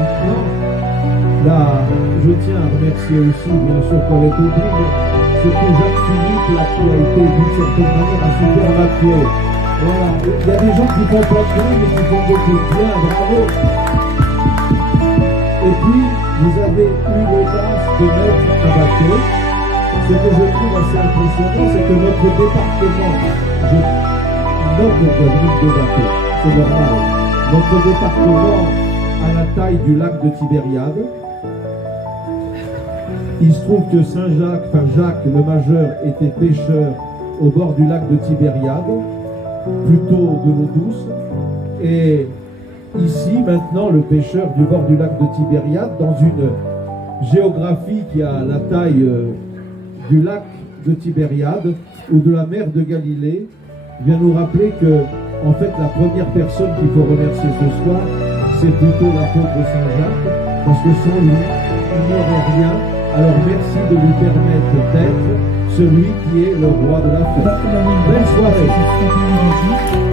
magnifiquement. Là, je tiens à remercier aussi, bien sûr, Colette Aubry, mais surtout Jacques Philippe, là, qui a été, d'une certaine manière, un super macro. Voilà, il y a des gens qui font pas de bien, mais qui font beaucoup de bien, bravo. Et puis, vous avez eu l'audace de mettre un bateau. Ce que je trouve assez impressionnant, c'est que notre département, notre commune de bateau, c'est normal, notre département à la taille du lac de Tibériade. Il se trouve que Jacques le Majeur était pêcheur au bord du lac de Tibériade, plutôt de l'eau douce. Et ici, maintenant, le pêcheur du bord du lac de Tibériade, dans une géographie qui a la taille du lac de Tibériade ou de la mer de Galilée, vient nous rappeler que, en fait, la première personne qu'il faut remercier ce soir, c'est plutôt l'apôtre Saint Jacques, parce que sans lui, il n'y aurait rien. Alors merci de lui permettre d'être celui qui est le roi de la fête. Belle soirée.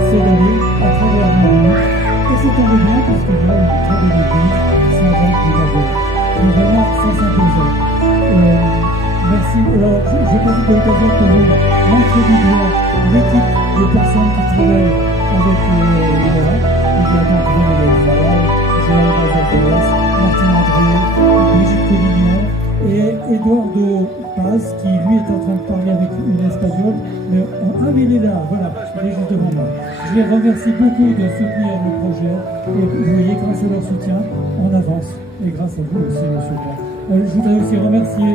C'est l'année à travers le monde. Et c'est tombé bien parce qu'il y a une très belle église, Saint-Jacques de Labeur. Donc vraiment, ça s'imposait. Merci. Alors, j'ai profité de l'occasion pour vous montrer du doigt l'équipe de personnes qui travaillent avec Laura. Il y a donc René Farah, Joël Mazarteras, Martine André, Brigitte Collignon et Eduardo Paz, qui lui est en train de parler avec une espagnole. Mais il est là, voilà, il est juste devant moi. Je les remercie beaucoup de soutenir le projet. Et vous voyez, grâce à leur soutien, on avance. Et grâce à vous aussi, monsieur le maire. Je voudrais aussi remercier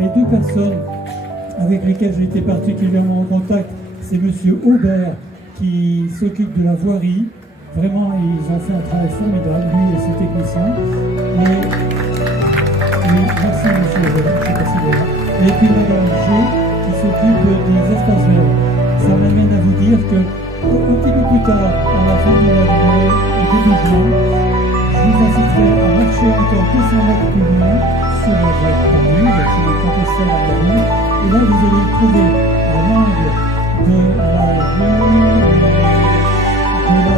les deux personnes avec lesquelles j'ai été particulièrement en contact. C'est monsieur Aubert qui s'occupe de la voirie. Vraiment, ils ont fait un travail formidable, lui et ses techniciens. Merci monsieur Aubert, je sais pas si vous êtes là. Et puis madame G qui s'occupe des espaces verts. Ça m'amène à vous dire que un petit peu plus tard, à la fin du mois de mai, au début juin, je vous inciterai à marcher encore 200 mètres plus loin sur votre commune, sur le campus à la rue. Et là, vous allez trouver à l'angle de la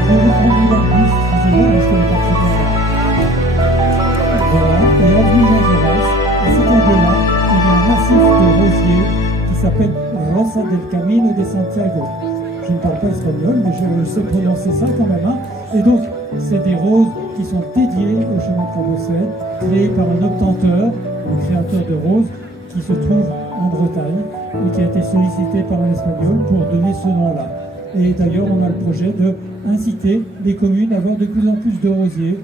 rue Henri-Lambus, excusez-moi, je ne connais pas très bien. Voilà, et avenue Montgeras, à cet angle-là, il y a un massif de rosiers qui s'appelle Rosa del Camino de Santiago. Je ne parle pas espagnol, mais je sais prononcer ça quand même. Et donc, c'est des roses qui sont dédiées au chemin de Compostelle, créées par un obtenteur, un créateur de roses, qui se trouve en Bretagne, et qui a été sollicité par un espagnol pour donner ce nom-là. Et d'ailleurs, on a le projet d'inciter les communes à avoir de plus en plus de rosiers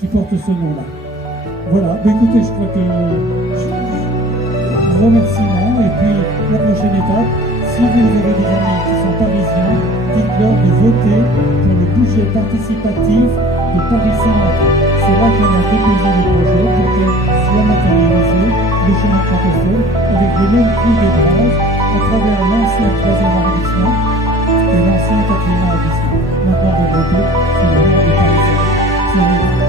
qui portent ce nom-là. Voilà, écoutez, je crois que remerciements, et puis la prochaine étape, si vous avez des amis qui sont parisiens, dites-leur de voter pour le budget participatif de Paris Centre. C'est là qu'on a déposé le projet pour que soit matérialisé le chemin de Compostelle avec les mêmes coûts de base à travers l'ancien 3e arrondissement et l'ancien 4e arrondissement. Maintenant, on va voter sur le nom des Parisiens.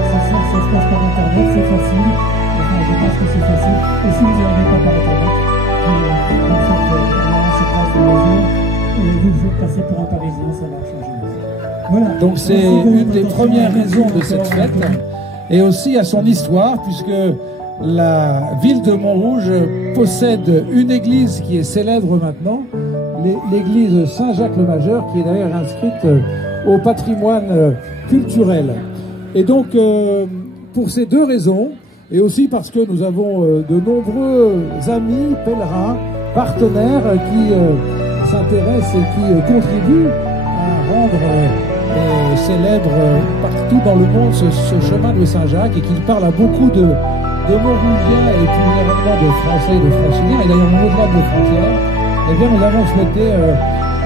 Ça se passe par Internet, c'est facile. Enfin, je pense que c'est facile. Et si vous n'arrivez pas par Internet, vous faites et vous faites passer pour un Parisien, ça marche en général. Voilà. Donc c'est une des premières raisons de cette fête, et aussi à son histoire, puisque la ville de Montrouge possède une église qui est célèbre maintenant, l'église Saint-Jacques-le-Majeur, qui est d'ailleurs inscrite au patrimoine culturel. Et donc, pour ces deux raisons, et aussi parce que nous avons de nombreux amis, pèlerins, partenaires qui s'intéressent et qui contribuent à rendre célèbre partout dans le monde ce chemin de Saint-Jacques, et qui parle à beaucoup de Montrougiens et plus généralement de Français et de Franciliens, et d'ailleurs au-delà de nos frontières. Eh bien, nous avons souhaité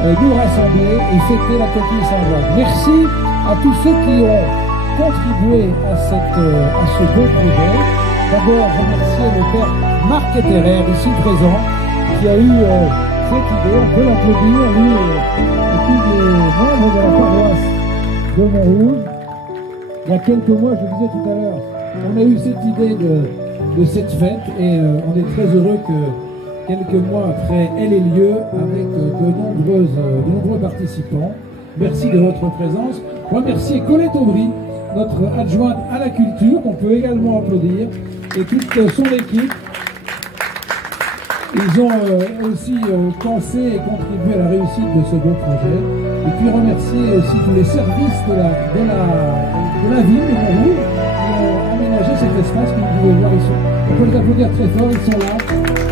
nous rassembler et fêter la coquille Saint-Jacques. Merci à tous ceux qui ont contribué à ce beau projet. D'abord, remercier le père Marc Etterer, ici présent, qui a eu cette idée. On peut l'applaudir, lui et tous les membres de la paroisse de Montrouge. Il y a quelques mois, je disais tout à l'heure, on a eu cette idée de cette fête, et on est très heureux que quelques mois après, elle ait lieu avec de nombreux participants. Merci de votre présence. Remercier Colette Aubry, notre adjointe à la culture, qu'on peut également applaudir, et toute son équipe. Ils ont aussi pensé et contribué à la réussite de ce beau projet. Et puis remercier aussi tous les services de la ville de Montrouge qui ont aménagé cet espace que vous pouvez voir ici. On peut les applaudir très fort, ils sont là.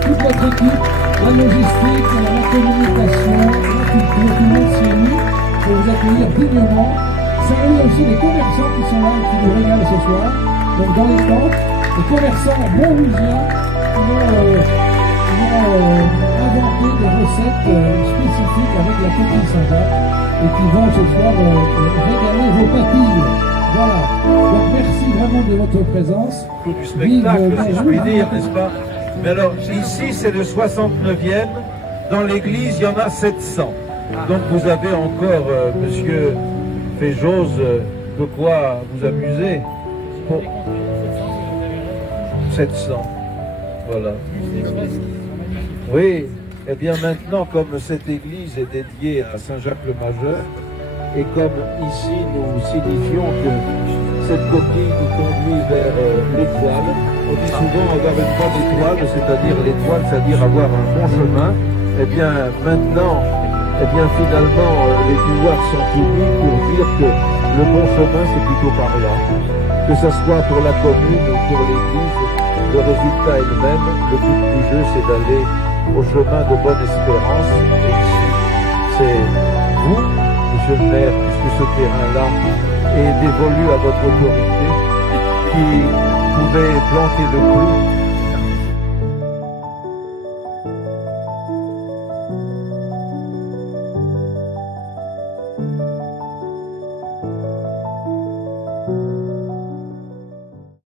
Toute votre équipe, la logistique, la communication, la culture, tout le monde s'y est mis pour vous accueillir dignement. Saluer aussi les commerçants qui sont là et qui nous régalent ce soir. Donc dans les tentes, les commerçants montrougiens qui ont inventer des recettes spécifiques avec la coquille Saint-Jacques et qui vont ce soir régaler vos papilles. Voilà. Donc merci vraiment de votre présence. Tout du spectacle, si je puis dire, n'est-ce pas? Mais alors, ici, c'est le 69e. Dans l'église, il y en a 700. Donc vous avez encore, monsieur Féjose, de quoi vous amuser. Pour 700. Voilà. Oui, et bien maintenant, comme cette église est dédiée à Saint-Jacques-le-Majeur, et comme ici nous signifions que cette coquille nous conduit vers l'étoile, on dit souvent avoir une bonne étoile, c'est-à-dire l'étoile, c'est-à-dire avoir un bon chemin, et bien maintenant, et bien finalement, les pouvoirs sont unis pour dire que le bon chemin, c'est plutôt par là. Que ce soit pour la commune ou pour l'église, le résultat est le même. Le but du jeu, c'est d'aller au chemin de bonne espérance. Et ici, c'est vous, monsieur le maire, puisque ce terrain-là est dévolu à votre autorité, qui pouvez planter le clou